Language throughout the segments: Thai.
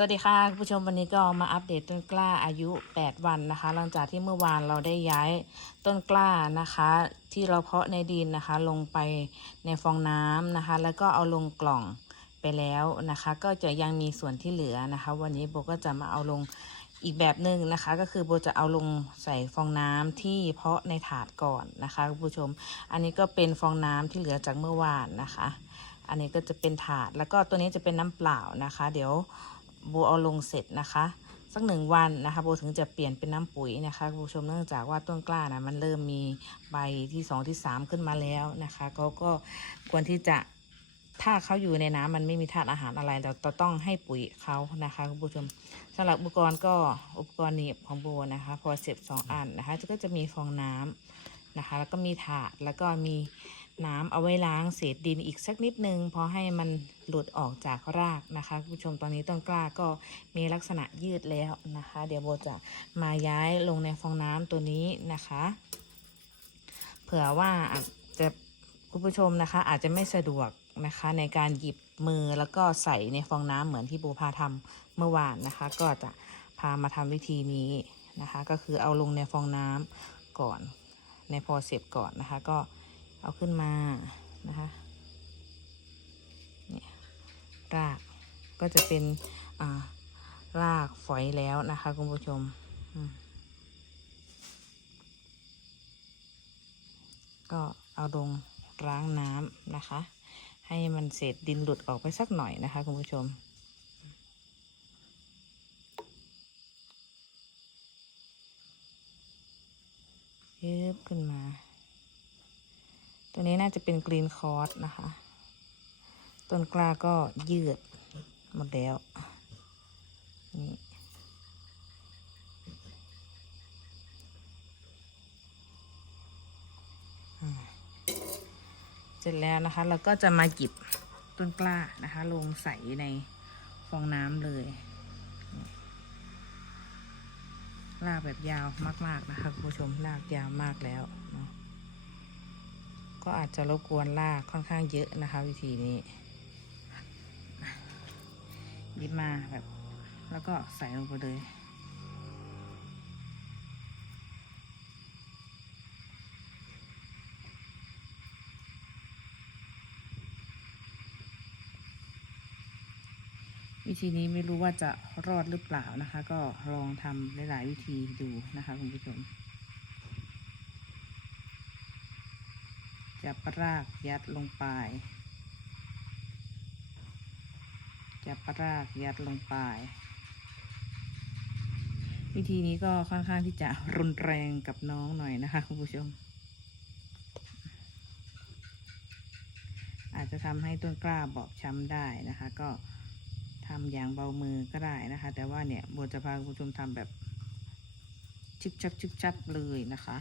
สวัสดีค่ะคุณผู้ชมวันนี้ก็มาอัปเดตต้นกล้าอายุ 8 วันนะคะ หลังจากที่เมื่อวานเราได้ย้ายต้นกล้านะคะ ที่เราเพาะในดินนะคะ ลงไปในฟองน้ำนะคะ แล้วก็เอาลงกล่องไปแล้วนะคะ ก็จะยังมีส่วนที่เหลือนะคะ วันนี้โบก็จะมาเอาลงอีกแบบหนึ่งนะคะ ก็คือโบจะเอาลงใส่ฟองน้ำที่เพาะในถาดก่อนนะคะคุณผู้ชม อันนี้ก็เป็นฟองน้ำที่เหลือจากเมื่อวานนะคะ อันนี้ก็จะเป็นถาดแล้วก็ตัวนี้จะเป็นน้ำเปล่านะคะ เดี๋ยว โบเอาลงเสร็จนะคะ สักหนึ่งวันนะคะโบถึงจะเปลี่ยนเป็นน้ำปุ๋ยนะคะคุณผู้ชมเนื่องจากว่าต้นกล้านะมันเริ่มมีใบที่สองที่สามขึ้นมาแล้วนะคะก็ก็ควรที่จะถ้าเขาอยู่ในน้ำมันไม่มีธาตุอาหารอะไรเราต้องให้ปุ๋ยเขานะคะคุณผู้ชมสำหรับอุปกรณ์ก็อุปกรณ์หนีบของโบนะคะ พอเสร็จสองอันนะคะก็จะมีฟองน้ำนะคะ แล้วก็มีถาดแล้วก็มี น้ำเอาไว้ล้างเศษดินอีกสักนิดนึงพอให้มันหลุดออกจากรากนะคะคุณผู้ชมตอนนี้ต้นกล้าก็มีลักษณะยืดแล้วนะคะ เดี๋ยวโบจะมาย้ายลงในฟองน้ำตัวนี้นะคะ เผื่อว่าอาจจะคุณผู้ชมนะคะ อาจจะไม่สะดวกนะคะในการหยิบมือแล้วก็ใส่ในฟองน้ำเหมือนที่โบพาทำเมื่อวานนะคะ ก็จะพามาทำวิธีนี้นะคะ ก็คือเอาลงในฟองน้ำก่อนในพอเสร็จก่อนนะคะก็ เอาขึ้นมานะคะเนี่ยรากก็จะเป็นอ่ารากฝอยแล้วนะคะคุณผู้ชมอืมก็เอาลงล้างน้ำนะคะ ให้มันเศษดินหลุดออกไปสักหน่อยนะคะคุณผู้ชมยืบขึ้นมา ตัวนี้น่าจะเป็นกรีนคอร์สนะคะ ต้นกล้าก็ยืดหมดแล้ว นี่เสร็จแล้วนะคะ เราก็จะมาหยิบต้นกล้านะคะ ลงใส่ในฟองน้ำเลยลากแบบยาวมาก ๆ นะคะคุณผู้ชมลากยาวมากแล้วเนาะ ก็อาจจะรบกวนลากค่อนข้างเยอะนะคะ วิธีนี้ยิบมาแบบ แล้วก็ใส่ลงไปเลยวิธีนี้ไม่รู้ว่าจะรอดหรือเปล่านะคะ ก็ลองทำหลาย ๆ วิธีดูนะคะคุณผู้ชม จับรากยัดลงไป จับรากยัดลงไป วิธีนี้ก็ค่อนข้างที่จะรุนแรงกับน้องหน่อยนะคะคุณผู้ชม อาจจะทำให้ต้นกล้าบอบช้ำได้นะคะ ก็ทำอย่างเบามือก็ได้นะคะ แต่ว่าเนี่ยโบจะพาคุณผู้ชมทำแบบชึบชับชึบชับเลยนะคะ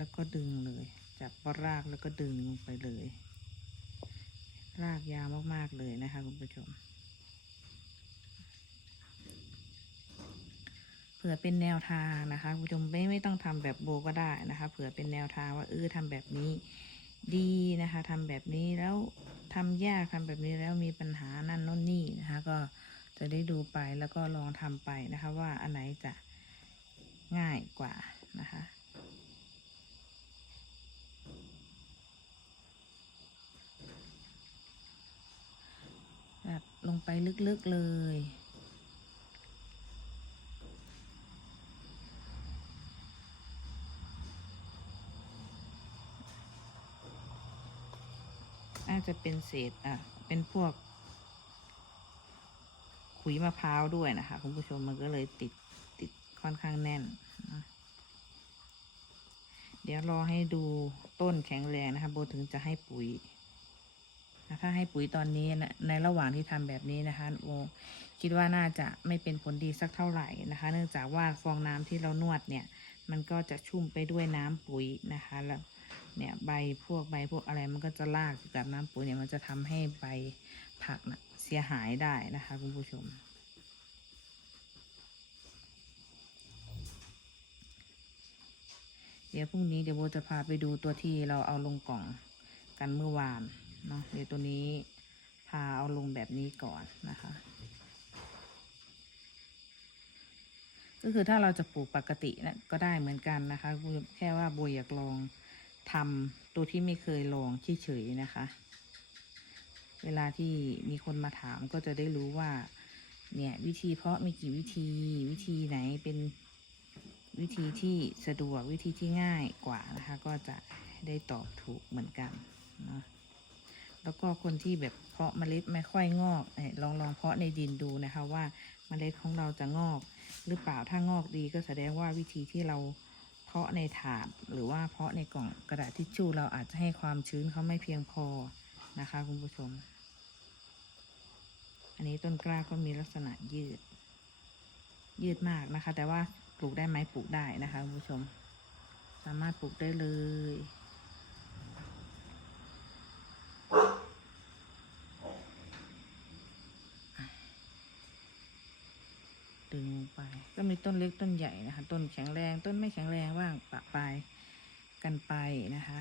แล้วก็ดึงเลย จับรากแล้วก็ดึงลงไปเลย รากยาวมากๆเลยนะคะคุณผู้ชม เผื่อเป็นแนวทางนะคะคุณผู้ชมไม่ไม่ต้องทำแบบโบก็ได้นะคะ เผื่อเป็นแนวทางว่าเออทำแบบนี้ดีนะคะทำแบบนี้แล้วทำยากทำแบบนี้แล้วมีปัญหานั่นโน่นนี่นะคะ ก็จะได้ดูไปแล้วก็ลองทำไปนะคะ ว่าอันไหนจะง่ายกว่านะคะ แบบ ลงไปลึกๆเลย น่าจะเป็นเศษอะ เป็นพวก ขุยมะพร้าวด้วยนะคะ คุณผู้ชมมันก็เลยติดติดค่อนข้างแน่น เดี๋ยวรอให้ดูต้นแข็งแรงนะคะ โบถึงจะให้ปุ๋ย นะถ้าให้ปุ๋ยตอนนี้นะในระหว่างที่ทำแบบนี้นะคะโบคิดว่าน่าจะไม่เป็นผลดีสักเท่าไหร่นะคะ เนื่องจากว่าฟองน้ำที่เรานวดเนี่ย มันก็จะชุ่มไปด้วยน้ำปุ๋ยนะคะแล้วเนี่ยใบพวกใบพวกอะไรมันก็จะลากกับน้ำปุ๋ยเนี่ยมันจะทำให้ใบผักนะเสียหายได้นะคะคุณผู้ชมเดี๋ยวพรุ่งนี้เดี๋ยวโบจะพาไปดูตัวที่เราเอาลงกล่องกันเมื่อวาน เนาะเดี๋ยวตัวนี้พาเอาลงแบบนี้ก่อนนะคะ ก็คือถ้าเราจะปลูกปกตินะก็ได้เหมือนกันนะคะ แค่ว่าบัวอยากลองทำตัวที่ไม่เคยลองเฉยๆนะคะ เวลาที่มีคนมาถามก็จะได้รู้ว่า เนี่ยวิธีเพาะมีกี่วิธีวิธีไหนเป็นวิธีที่สะดวกวิธีที่ง่ายกว่านะคะ ก็จะได้ตอบถูกเหมือนกันเนาะ แล้วก็คนที่แบบเพาะเมล็ดไม่ค่อยงอกเอ่อลองลองเพาะในดินดูนะคะว่าเมล็ดของเราจะงอกหรือเปล่าถ้างอกดีก็แสดงว่าวิธีที่เราเพาะในถาดหรือว่าเพาะในกล่องกระดาษทิชชู่เราอาจจะให้ความชื้นเขาไม่เพียงพอนะคะคุณผู้ชม อันนี้ต้นกล้าก็มีลักษณะยืด ยืดมากนะคะ แต่ว่าปลูกได้ไหมปลูกได้นะคะคุณผู้ชม สามารถปลูกได้เลย ดึงลงไป ก็มีต้นเล็กต้นใหญ่นะคะ ต้นแข็งแรงต้นไม่แข็งแรงว่างปะปลายกันไปนะคะ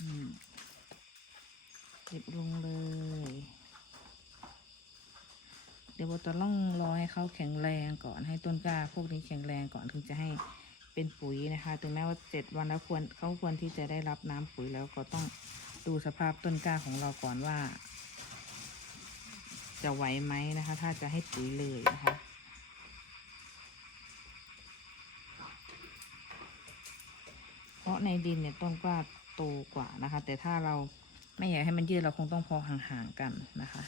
อืมเก็บลงเลย เดี๋ยวโบจะต้องรอให้เขาแข็งแรงก่อนให้ต้นกล้าพวกนี้แข็งแรงก่อนถึงจะให้ เป็นปุ๋ยนะคะ ถึงแม้ว่าเจ็ดวันแล้วควรเขาควรที่จะได้รับน้ำปุ๋ยแล้วก็ต้องดูสภาพต้นกล้าของเราก่อนว่า จะไหวไหมนะคะ ถ้าจะให้ปุ๋ยเลยนะคะเพราะในดินเนี่ยต้นกล้าโตกว่านะคะ แต่ถ้าเราไม่อยากให้มันยืดเราคงต้องพอห่างๆกันนะคะ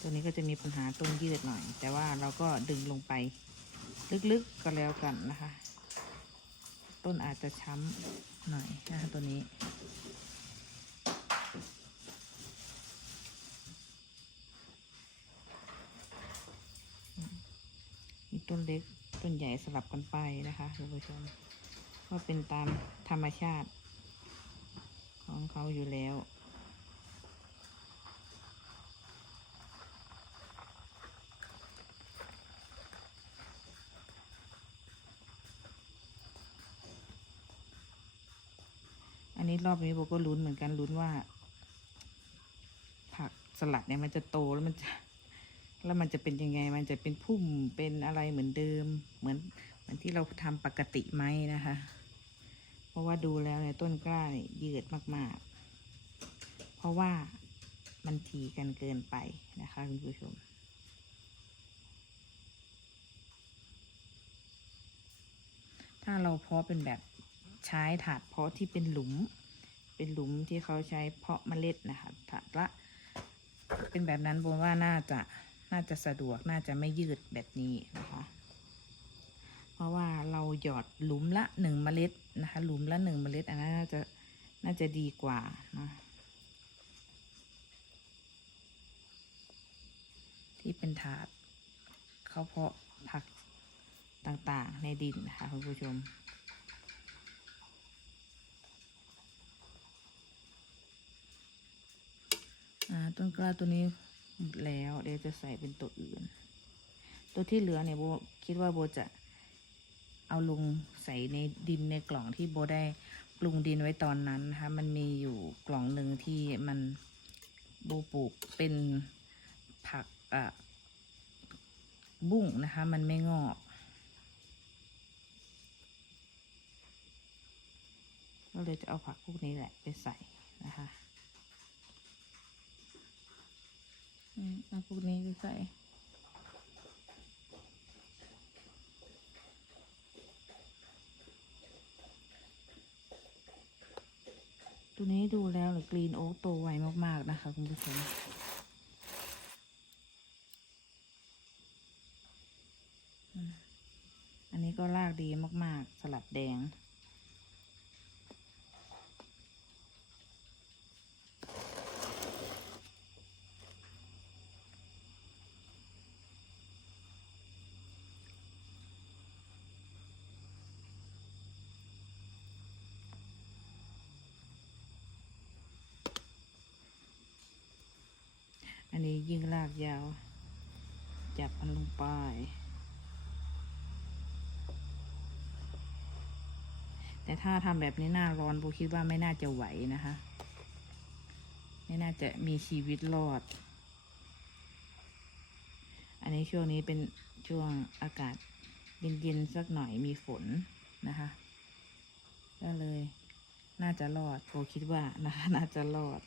ตัวนี้ก็จะมีปัญหาต้นยืดหน่อย แต่ว่าเราก็ดึงลงไปลึกๆก็แล้วกันนะคะ ต้นอาจจะช้ำหน่อยนะคะตัวนี้ มีต้นเล็กต้นใหญ่สลับกันไปนะคะคุณผู้ชมก็เป็นตามธรรมชาติ ของเขาอยู่แล้ว รอบนี้โบก็ลุ้นเหมือนกันลุ้นว่า ผักสลัดเนี่ยมันจะโตแล้วมันจะ แล้วมันจะเป็นยังไง มันจะเป็นพุ่มเป็นอะไรเหมือนเดิม เหมือนเหมือนที่เราทำปกติไหมนะคะ เพราะว่าดูแล้วเนี่ยต้นกล้าเนี่ยยืดมาก ๆ เพราะว่ามันทีกันเกินไปนะคะคุณผู้ชมถ้าเราเพาะเป็นแบบใช้ถาดเพาะที่เป็นหลุม เป็นหลุมที่เขาใช้เพาะเมล็ดนะคะถาดละเป็นแบบนั้นผมว่าน่าจะน่าจะสะดวกน่าจะไม่ยืดแบบนี้นะคะเพราะว่าเราหยอดหลุมละหนึ่งเมล็ดนะคะหลุมละหนึ่งเมล็ดอันนั้นน่าจะน่าจะดีกว่านะที่เป็นถาดเขาเพาะผักต่างๆในดินนะคะคุณผู้ชม อ่า ต้นกล้าตัวนี้หมดแล้วเดี๋ยวจะใส่เป็นตัวอื่น ตัวที่เหลือเนี่ยโบคิดว่าโบจะเอาลงใส่ในดินในกล่องที่โบได้ปรุงดินไว้ตอนนั้นนะคะมันมีอยู่กล่องหนึ่งที่มันโบปลูกเป็นผักอะบุ้งนะคะมันไม่งอกก็เลยจะเอาผักพวกนี้แหละไปใส่นะคะ อืม เอาพวกนี้ไปใส่ตัวนี้ดูแล้วหรือกรีนโอ๊กโตไวมาก ๆ นะคะ คุณผู้ชมอันนี้ก็รากดีมาก ๆ สลัดแดง อันนี้ยิ่งรากยาว จับมันลงไป แต่ถ้าทำแบบนี้หน้าร้อนโบคิดว่าไม่น่าจะไหวนะคะ ไม่น่าจะมีชีวิตรอด อันนี้ช่วงนี้เป็นช่วงอากาศเย็นๆสักหน่อยมีฝนนะคะก็เลยน่าจะรอดโบคิดว่านะคะน่าจะรอด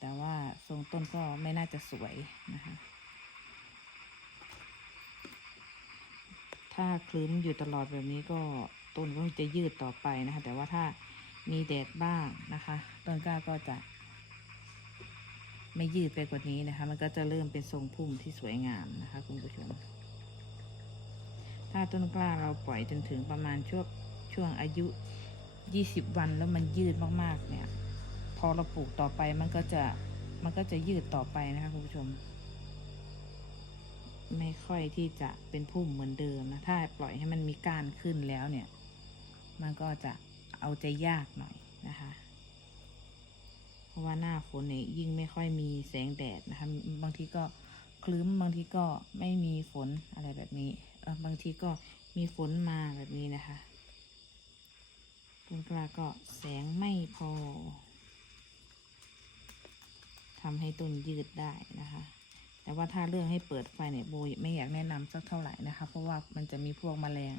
แต่ว่าทรงต้นก็ไม่น่าจะสวยนะคะถ้าคลื้มอยู่ตลอดแบบนี้ก็ต้นก็จะยืดต่อไปนะคะ แต่ว่าถ้ามีแดดบ้างนะคะ ต้นกล้าก็จะ ไม่ยืดไปกว่านี้นะคะ มันก็จะเริ่มเป็นทรงพุ่มที่สวยงามนะคะคุณผู้ชมถ้าต้นกล้าเราปล่อยจนถึงประมาณช่วงช่วงอายุ 20 วันแล้วมันยืดมากๆเนี่ย พอเราปลูกต่อไปมันก็จะมันก็จะยืดต่อไปนะคะคุณผู้ชม ไม่ค่อยที่จะเป็นพุ่มเหมือนเดิมนะ ถ้าปล่อยให้มันมีก้านขึ้นแล้วเนี่ย มันก็จะเอาใจยากหน่อยนะคะ เพราะว่าหน้าฝนเนี่ยยิ่งไม่ค่อยมีแสงแดดนะคะ บางทีก็คลื้มบางทีก็ไม่มีฝนอะไรแบบนี้เออบางทีก็มีฝนมาแบบนี้นะคะต้นกล้าก็แสงไม่พอ ทำให้ต้นยืดได้นะคะ แต่ว่าถ้าเรื่องให้เปิดไฟเนี่ยโบยไม่อยากแนะนำสักเท่าไหร่นะคะ เพราะว่ามันจะมีพวกแมลง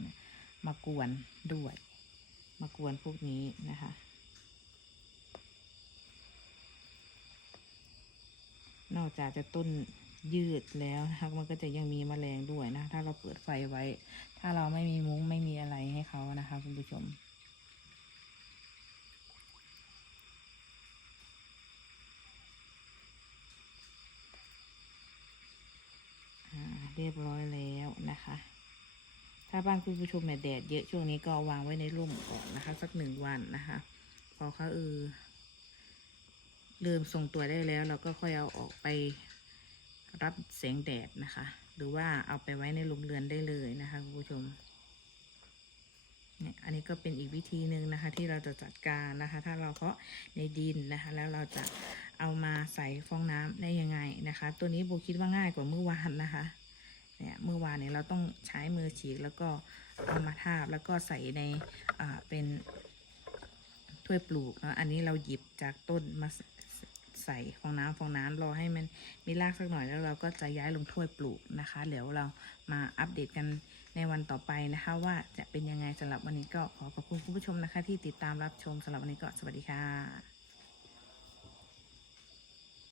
มากวนด้วย มากวนพวกนี้นะคะนอกจากจะต้นยืดแล้วนะคะมันก็จะยังมีแมลงด้วยนะ ถ้าเราเปิดไฟไว้ ถ้าเราไม่มีมุ้งไม่มีอะไรให้เขานะคะคุณผู้ชม เรียบร้อยแล้วนะคะ ถ้าบ้านคุณผู้ชมเนี่ยแดดเยอะช่วงนี้ก็วางไว้ในร่มก่อนนะคะ สักหนึ่งวันนะคะ พอเขาเออเริ่มทรงตัวได้แล้ว เราก็ค่อยเอาออกไปรับแสงแดดนะคะ หรือว่าเอาไปไว้ในโรงเรือนได้เลยนะคะคุณผู้ชมเนี่ยอันนี้ก็เป็นอีกวิธีหนึ่งนะคะ ที่เราจะจัดการนะคะ ถ้าเราเพาะในดินนะคะ แล้วเราจะเอามาใส่ฟองน้ำได้ยังไงนะคะ ตัวนี้โบคิดว่าง่ายกว่าเมื่อวานนะคะ เนี่ยเมื่อวานเนี่ยเราต้องใช้มือฉีกแล้วก็เอามาทาบแล้วก็ใส่ในอ่าเป็นถ้วยปลูกนะอันนี้เราหยิบจากต้นมาใส่ฟองน้ำฟองน้ำรอให้มันมีรากสักหน่อยแล้วเราก็จะย้ายลงถ้วยปลูกนะคะเดี๋ยวเรามาอัปเดตกันในวันต่อไปนะคะ ว่าจะเป็นยังไงสำหรับวันนี้ก็ขอขอบคุณคุณผู้ชมนะคะ ที่ติดตามรับชมสำหรับวันนี้ก็สวัสดีค่ะ